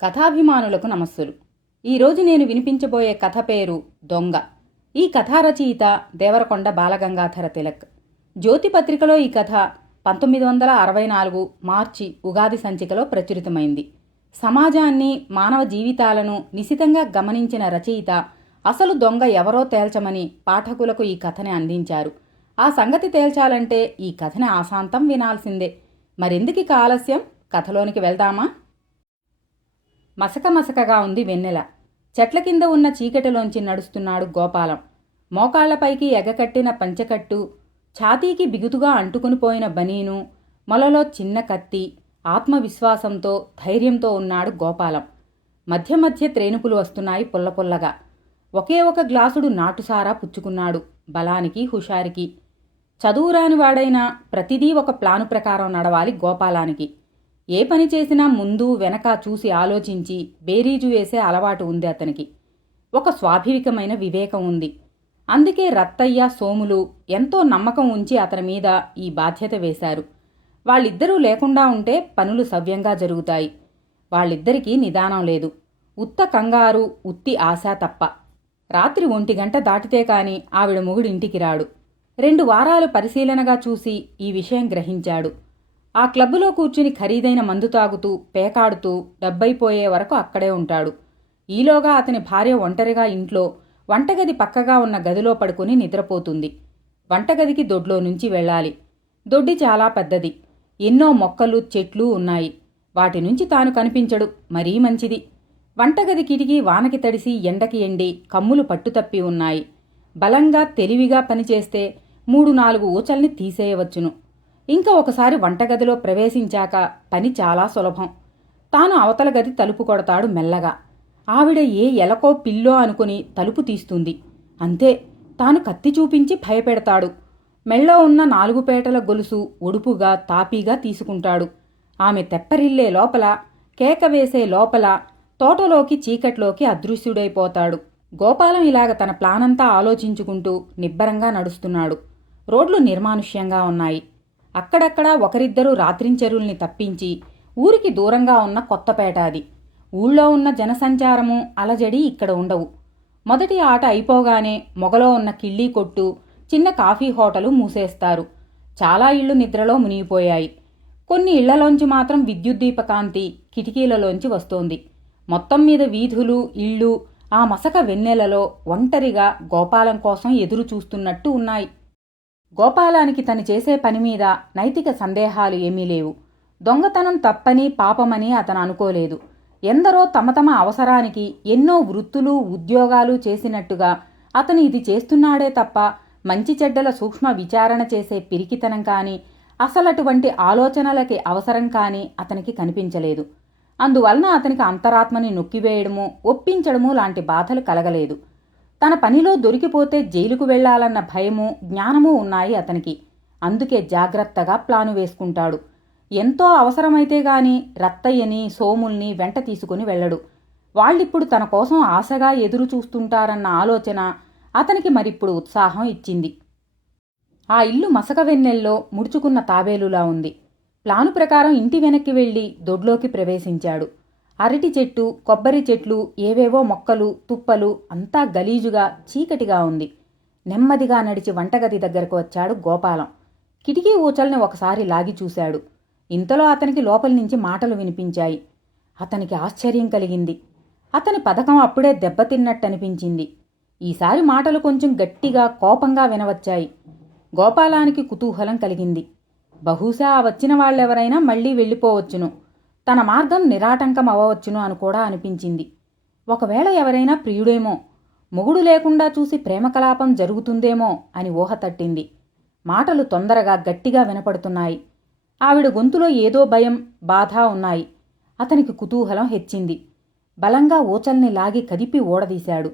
కథాభిమానులకు నమస్సులు. ఈరోజు నేను వినిపించబోయే కథ పేరు దొంగ. ఈ కథా రచయిత దేవరకొండ బాలగంగాధర తిలక్. జ్యోతి పత్రికలో ఈ కథ 1964 మార్చి ఉగాది సంచికలో ప్రచురితమైంది. సమాజాన్ని, మానవ జీవితాలను నిశితంగా గమనించిన రచయిత అసలు దొంగ ఎవరో తేల్చమని పాఠకులకు ఈ కథని అందించారు. ఆ సంగతి తేల్చాలంటే ఈ కథని ఆశాంతం వినాల్సిందే. మరెందుకు ఆలస్యం, కథలోనికి వెళ్దామా? మసకమసకగా ఉంది వెన్నెల. చెట్ల కింద ఉన్న చీకటిలోంచి నడుస్తున్నాడు గోపాలం. మోకాళ్లపైకి ఎగకట్టిన పంచెకట్టు, ఛాతీకి బిగుతుగా అంటుకునిపోయిన బనీను, మొలలో చిన్న కత్తి, ఆత్మవిశ్వాసంతో, ధైర్యంతో ఉన్నాడు గోపాలం. మధ్య మధ్య త్రేనుపులు వస్తున్నాయి పుల్లపుల్లగా. ఒకే ఒక గ్లాసుడు నాటుసారా పుచ్చుకున్నాడు బలానికి, హుషారికి. చదువురాని వాడైనా ప్రతిదీ ఒక ప్లాను ప్రకారం నడవాలి గోపాలానికి. ఏ పని చేసినా ముందు వెనక చూసి ఆలోచించి బేరీజు వేసే అలవాటు ఉంది అతనికి. ఒక స్వాభావికమైన వివేకం ఉంది. అందుకే రత్తయ్య, సోములు ఎంతో నమ్మకం ఉంచి అతని మీద ఈ బాధ్యత వేశారు. వాళ్ళిద్దరూ లేకుండా ఉంటే పనులు సవ్యంగా జరుగుతాయి. వాళ్ళిద్దరికీ నిదానం లేదు. ఉత్త కంగారు, ఉత్తి ఆశ తప్ప. రాత్రి 1 గంట దాటితే కాని ఆవిడ మొగుడింటికి రాడు. 2 వారాలు పరిశీలనగా చూసి ఈ విషయం గ్రహించాడు. ఆ క్లబ్బులో కూర్చుని ఖరీదైన మందు తాగుతూ, పేకాడుతూ డబ్బైపోయే వరకు అక్కడే ఉంటాడు. ఈలోగా అతని భార్య ఒంటరిగా ఇంట్లో వంటగది పక్కగా ఉన్న గదిలో పడుకుని నిద్రపోతుంది. వంటగదికి దొడ్లో నుంచి వెళ్ళాలి. దొడ్డి చాలా పెద్దది. ఎన్నో మొక్కలు, చెట్లు ఉన్నాయి. వాటి నుంచి తాను కనిపించడు, మరీ మంచిది. వంటగది కిటికీ వానకి తడిసి, ఎండకి ఎండి, కమ్ములు పట్టుతప్పి ఉన్నాయి. బలంగా, తెలివిగా పనిచేస్తే 3-4 ఊచల్ని తీసేయవచ్చును. ఇంకా ఒకసారి వంటగదిలో ప్రవేశించాక పని చాలా సులభం. తాను అవతల గది తలుపు కొడతాడు మెల్లగా. ఆవిడ ఏ ఎలకో పిల్లో అనుకుని తలుపు తీస్తుంది. అంతే. తాను కత్తి చూపించి భయపెడతాడు. మెళ్ళో ఉన్న 4 పేటల గొలుసు ఒడుపుగా, తాపీగా తీసుకుంటాడు. ఆమె తెప్పరిల్లే లోపల, కేక వేసే లోపల, తోటలోకి, చీకట్లోకి అదృశ్యుడైపోతాడు. గోపాలం ఇలాగ తన ప్లానంతా ఆలోచించుకుంటూ నిబ్బరంగా నడుస్తున్నాడు. రోడ్లు నిర్మానుష్యంగా ఉన్నాయి. అక్కడక్కడా ఒకరిద్దరూ రాత్రించరుల్ని తప్పించి ఊరికి దూరంగా ఉన్న కొత్తపేట అది. ఊళ్ళో ఉన్న జనసంచారము, అలజడి ఇక్కడ ఉండవు. మొదటి ఆట అయిపోగానే మొగలో ఉన్న కిళ్ళీ కొట్టు, చిన్న కాఫీ హోటలు మూసేస్తారు. చాలా ఇళ్లు నిద్రలో మునిగిపోయాయి. కొన్ని ఇళ్లలోంచి మాత్రం విద్యుద్దీపకాంతి కిటికీలలోంచి వస్తోంది. మొత్తం మీద వీధులు, ఇళ్ళు ఆ మసక వెన్నెలలో ఒంటరిగా గోపాలం కోసం ఎదురు చూస్తున్నట్టు ఉన్నాయి. గోపాలానికి తను చేసే పని మీద నైతిక సందేహాలు ఏమీ లేవు. దొంగతనం తప్పని, పాపమని అతను అనుకోలేదు. ఎందరో తమ తమ అవసరానికి ఎన్నో వృత్తులు, ఉద్యోగాలు చేసినట్టుగా అతను ఇది చేస్తున్నాడే తప్ప మంచి చెడ్డల సూక్ష్మ విచారణ చేసే పిరికితనం కానీ, అసలటువంటి ఆలోచనలకి అవసరం కానీ అతనికి కనిపించలేదు. అందువలన అతనికి అంతరాత్మని నొక్కివేయడము, ఒప్పించడము లాంటి బాధలు కలగలేదు. తన పనిలో దొరికిపోతే జైలుకు వెళ్లాలన్న భయమూ, జ్ఞానమూ ఉన్నాయి అతనికి. అందుకే జాగ్రత్తగా ప్లాను వేసుకుంటాడు. ఎంతో అవసరమైతే గాని రత్తయ్యని, సోముల్ని వెంట తీసుకుని వెళ్ళడు. వాళ్ళిప్పుడు తన కోసం ఆశగా ఎదురు చూస్తుంటారన్న ఆలోచన అతనికి మరిప్పుడు ఉత్సాహం ఇచ్చింది. ఆ ఇల్లు మసక వెన్నెల్లో ముడుచుకున్న తాబేలులా ఉంది. ప్లాను ప్రకారం ఇంటి వెనక్కి వెళ్లి దొడ్లోకి ప్రవేశించాడు. అరటి చెట్టు, కొబ్బరి చెట్లు, ఏవేవో మొక్కలు, తుప్పలు, అంతా గలీజుగా, చీకటిగా ఉంది. నెమ్మదిగా నడిచి వంటగది దగ్గరకు వచ్చాడు గోపాలం. కిటికీ ఊచల్ని ఒకసారి లాగి చూశాడు. ఇంతలో అతనికి లోపలి నుంచి మాటలు వినిపించాయి. అతనికి ఆశ్చర్యం కలిగింది. అతని పథకం అప్పుడే దెబ్బతిన్నట్టనిపించింది. ఈసారి మాటలు కొంచెం గట్టిగా, కోపంగా వినవచ్చాయి. గోపాలానికి కుతూహలం కలిగింది. బహుశా వచ్చిన వాళ్ళెవరైనా మళ్లీ వెళ్ళిపోవచ్చును. తన మార్గం నిరాటంకం అవ్వవచ్చును అని కూడా అనిపించింది. ఒకవేళ ఎవరైనా ప్రియుడేమో, మొగుడు లేకుండా చూసి ప్రేమకలాపం జరుగుతుందేమో అని ఊహ తట్టింది. మాటలు తొందరగా, గట్టిగా వినపడుతున్నాయి. ఆవిడ గొంతులో ఏదో భయం, బాధ ఉన్నాయి. అతనికి కుతూహలం హెచ్చింది. బలంగా ఊచల్ని లాగి కదిపి ఓడదీశాడు.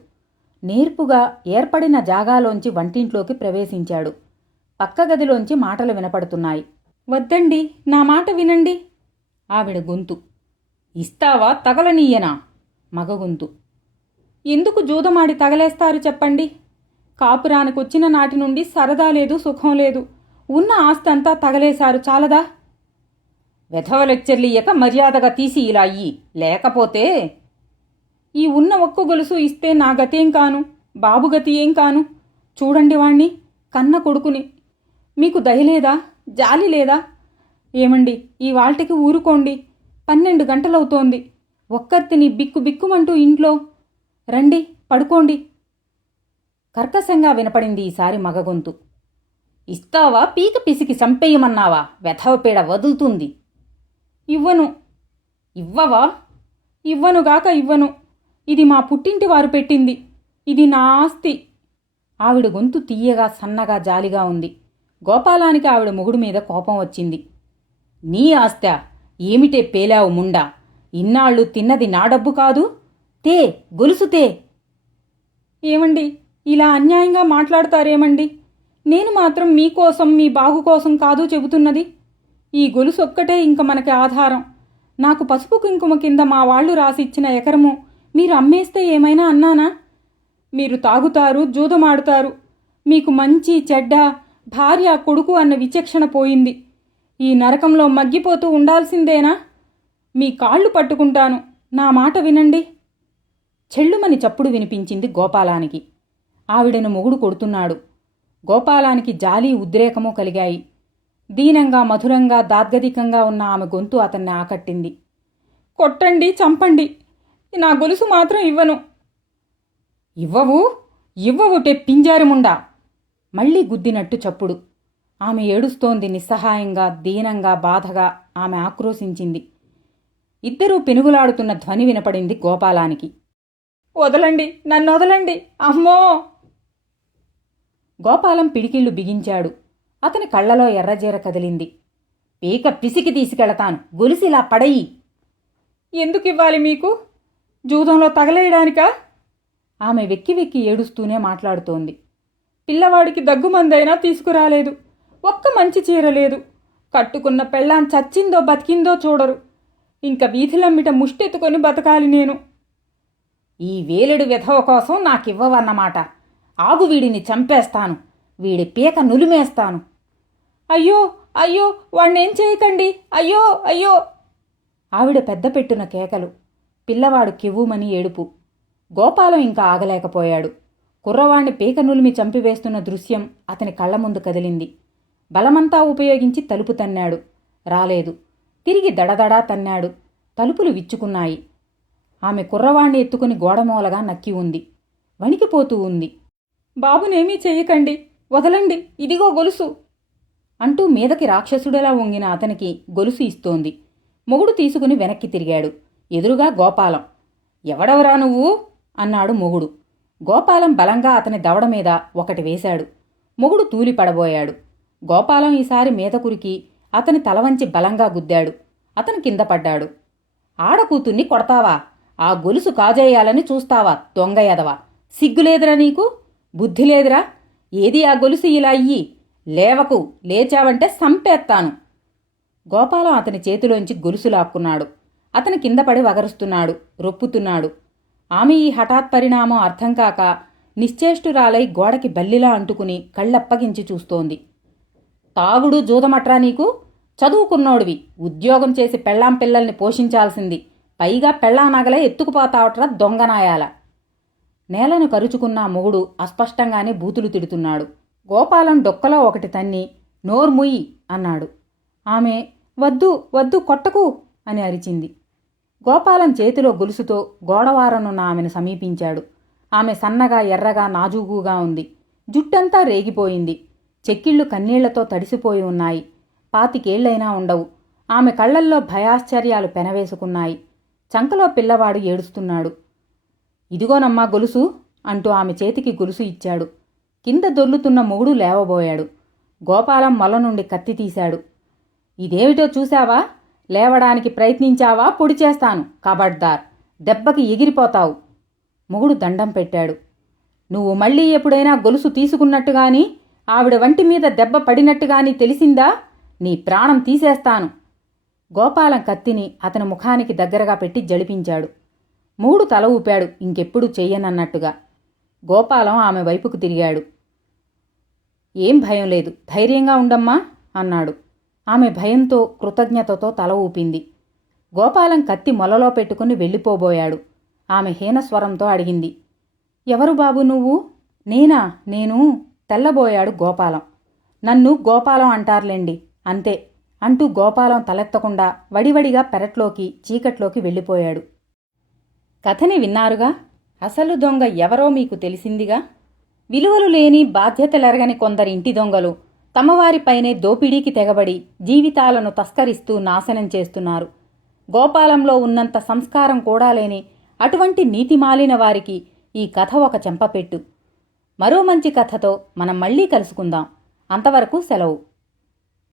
నేర్పుగా ఏర్పడిన జాగాలోంచి వంటింట్లోకి ప్రవేశించాడు. పక్క గదిలోంచి మాటలు వినపడుతున్నాయి. వద్దండి, నా మాట వినండి. ఆవిడ గొంతు. ఇస్తావా, తగలనీయనా? మగ గొంతు. ఎందుకు జూదమాడి తగలేస్తారు చెప్పండి? కాపురానికొచ్చిన నాటి నుండి సరదా లేదు, సుఖం లేదు. ఉన్న ఆస్తి అంతా తగలేశారు, చాలదా? వెధవ లెక్చర్లు ఇయ్యక మర్యాదగా తీసి ఇలా అయ్యి, లేకపోతే ఈ ఉన్న ఒక్క గొలుసు ఇస్తే నా గతేం కాను, బాబు గతి ఏం కాను. చూడండి వాణ్ణి, కన్న కొడుకుని. మీకు దయలేదా, జాలి లేదా? ఏమండి, ఈ వాల్టికి ఊరుకోండి. 12 గంటలవుతోంది. ఒక్కర్తిని బిక్కు బిక్కుమంటూ ఇంట్లో. రండి, పడుకోండి. కర్కశంగా వినపడింది ఈసారి మగగొంతు. ఇస్తావా, పీక పిసికి చంపేయమన్నావా? వెధవపీడ వదులుతుంది. ఇవ్వను. ఇవ్వవా? ఇవ్వనుగాక ఇవ్వను. ఇది మా పుట్టింటి వారు పెట్టింది. ఇది నా ఆస్తి. ఆవిడ గొంతు తీయగా సన్నగా జాలిగా ఉంది. గోపాలానికి ఆవిడ మొగుడు మీద కోపం వచ్చింది. నీ ఆస్తా? ఏమిటే పేలావు ముండా? ఇన్నాళ్ళు తిన్నది నా డబ్బు కాదు? తే, గొలుసు తే. ఏమండి, ఇలా అన్యాయంగా మాట్లాడతారేమండి? నేను మాత్రం మీకోసం, మీ బాగు కోసం కాదు చెబుతున్నది. ఈ గొలుసు ఒక్కటే ఇంక మనకి ఆధారం. నాకు పసుపు కుంకుమ కింద మా వాళ్ళు రాసిచ్చిన ఎకరము మీరు అమ్మేస్తే ఏమైనా అన్నానా? మీరు తాగుతారు, జూదమాడుతారు. మీకు మంచి చెడ్డ, భార్య కొడుకు అన్న విచక్షణ పోయింది. ఈ నరకంలో మగ్గిపోతూ ఉండాల్సిందేనా? మీ కాళ్ళు పట్టుకుంటాను, నా మాట వినండి. చెళ్ళుమని చప్పుడు వినిపించింది గోపాలానికి. ఆవిడను మొగుడు కొడుతున్నాడు. గోపాలానికి జాలి, ఉద్రేకమూ కలిగాయి. దీనంగా, మధురంగా, దాద్గదికంగా ఉన్న ఆమె గొంతు అతన్ని ఆకట్టింది. కొట్టండి, చంపండి, నా గొలుసు మాత్రం ఇవ్వను. ఇవ్వవు? ఇవ్వవుటే పింజారిముండా. మళ్లీ గుద్దినట్టు చప్పుడు. ఆమె ఏడుస్తోంది. నిస్సహాయంగా, దీనంగా, బాధగా ఆమె ఆక్రోశించింది. ఇద్దరూ పెనుగులాడుతున్న ధ్వని వినపడింది గోపాలానికి. వదలండి, నన్ను వదలండి, అమ్మో! గోపాలం పిడికిళ్లు బిగించాడు. అతని కళ్లలో ఎర్రజీర కదిలింది. పీక పిసికి తీసుకెళతాను, గొలుసిలా పడయి. ఎందుకివ్వాలి మీకు? జూదంలో తగలేయడానికా? ఆమె వెక్కి వెక్కి ఏడుస్తూనే మాట్లాడుతోంది. పిల్లవాడికి దగ్గుమందైనా తీసుకురాలేదు. ఒక్క మంచి చీర లేదు. కట్టుకున్న పెళ్ళాం చచ్చిందో బతికిందో చూడరు. ఇంక వీధిలమ్మిట ముష్టెత్తుకొని బతకాలి నేను. ఈ వేలుడు విధవ కోసం నాకివ్వవన్నమాట. ఆగు, వీడిని చంపేస్తాను. వీడి పీక నులిమేస్తాను. అయ్యో అయ్యో, వాణ్ణేం చేయకండి, అయ్యో అయ్యో. ఆవిడ పెద్ద పెట్టున కేకలు. పిల్లవాడు కెవ్వుమని ఏడుపు. గోపాలం ఇంకా ఆగలేకపోయాడు. కుర్రవాణ్ణి పీక నులిమి చంపివేస్తున్న దృశ్యం అతని కళ్ల ముందు కదిలింది. బలమంతా ఉపయోగించి తలుపు తన్నాడు. రాలేదు. తిరిగి దడదడా తన్నాడు. తలుపులు విచ్చుకున్నాయి. ఆమె కుర్రవాణ్ణి ఎత్తుకుని గోడమూలగా నక్కి ఉంది. వణికిపోతూ ఉంది. బాబునేమీ చెయ్యకండి, వదలండి, ఇదిగో గొలుసు అంటూ మీదకి రాక్షసుడిలా వంగిన అతనికి గొలుసు ఇస్తోంది. మొగుడు తీసుకుని వెనక్కి తిరిగాడు. ఎదురుగా గోపాలం. ఎవడవరా నువ్వు? అన్నాడు మొగుడు. గోపాలం బలంగా అతని దవడ మీద ఒకటి వేశాడు. మొగుడు తూలి పడబోయాడు. గోపాలం ఈసారి మీద కురికి అతని తలవంచి బలంగా గుద్దాడు. అతను కింద పడ్డాడు. ఆడకూతుర్ని కొడతావా? ఆ గొలుసు కాజేయాలని చూస్తావా? దొంగ ఎదవా! సిగ్గులేదురా నీకు? బుద్ధి లేదురా? ఏది ఆ గొలుసు? ఇలా అయ్యి లేవకు. లేచావంటే సంపేత్తాను. గోపాలం అతని చేతిలోంచి గొలుసు లాక్కున్నాడు. అతని కింద పడి వగరుస్తున్నాడు, రొప్పుతున్నాడు. ఆమె ఈ హఠాత్ పరిణామం అర్థం కాక నిశ్చేష్టురాలై గోడకి బల్లిలా అంటుకుని కళ్ళప్పగించి చూస్తోంది. తాగుడు జూదమట్రా నీకు? చదువుకున్నోడివి, ఉద్యోగం చేసి పెళ్ళాం పిల్లల్ని పోషించాల్సింది. పైగా పెళ్ళానగలే ఎత్తుకుపోతావట్రా దొంగనాయాల. నేలను కరుచుకున్న మొగుడు అస్పష్టంగానే బూతులు తిడుతున్నాడు. గోపాలం డొక్కలో ఒకటి తన్ని నోర్ముయ్యి అన్నాడు. ఆమె వద్దు వద్దు, కొట్టకు అని అరిచింది. గోపాలం చేతిలో గొలుసుతో గోడవారనున్న ఆమెను సమీపించాడు. ఆమె సన్నగా, ఎర్రగా, నాజూగుగా ఉంది. జుట్టంతా రేగిపోయింది. చెక్కిళ్ళు కన్నీళ్లతో తడిసిపోయి ఉన్నాయి. 25 ఉండవు. ఆమె కళ్లల్లో భయాశ్చర్యాలు పెనవేసుకున్నాయి. చంకలో పిల్లవాడు ఏడుస్తున్నాడు. ఇదిగోనమ్మా గొలుసు అంటూ ఆమె చేతికి గొలుసు ఇచ్చాడు. కింద దొర్లుతున్న మొగుడు లేవబోయాడు. గోపాలం మొల నుండి కత్తి తీశాడు. ఇదేమిటో చూశావా? లేవడానికి ప్రయత్నించావా? పొడి చేస్తాను, కబడ్దార్, దెబ్బకి ఎగిరిపోతావు. మొగుడు దండం పెట్టాడు. నువ్వు మళ్ళీ ఎప్పుడైనా గొలుసు తీసుకున్నట్టుగాని, ఆవిడ వంటి మీద దెబ్బ పడినట్టుగాని తెలిసిందా? నీ ప్రాణం తీసేస్తాను. గోపాలం కత్తిని అతని ముఖానికి దగ్గరగా పెట్టి జడిపించాడు. మొగుడు తల ఊపాడు, ఇంకెప్పుడు చెయ్యనన్నట్టుగా. గోపాలం ఆమె వైపుకు తిరిగాడు. ఏం భయం లేదు, ధైర్యంగా ఉండమ్మా అన్నాడు. ఆమె భయంతో కృతజ్ఞతతో తల ఊపింది. గోపాలం కత్తి మొలలో పెట్టుకుని వెళ్ళిపోబోయాడు. ఆమె హీనస్వరంతో అడిగింది, ఎవరు బాబు నువ్వు? నేనా? నేను తెల్లబోయాడు గోపాలం. నన్ను గోపాలం అంటారులేండి, అంతే అంటూ గోపాలం తలెత్తకుండా వడివడిగా పెరట్లోకి చీకట్లోకి వెళ్ళిపోయాడు. కథని విన్నారుగా. అసలు దొంగ ఎవరో మీకు తెలిసిందిగా. విలువలు లేని బాధ్యతలెరగని కొందరి ఇంటి దొంగలు తమవారిపైనే దోపిడీకి తెగబడి జీవితాలను తస్కరిస్తూ నాశనం చేస్తున్నారు. గోపాలంలో ఉన్నంత సంస్కారం కూడా లేని అటువంటి నీతిమాలిన వారికి ఈ కథ ఒక చెంపపెట్టు. మరో మంచి కథతో మనం మళ్ళీ కలుసుకుందాం. అంతవరకు సెలవు.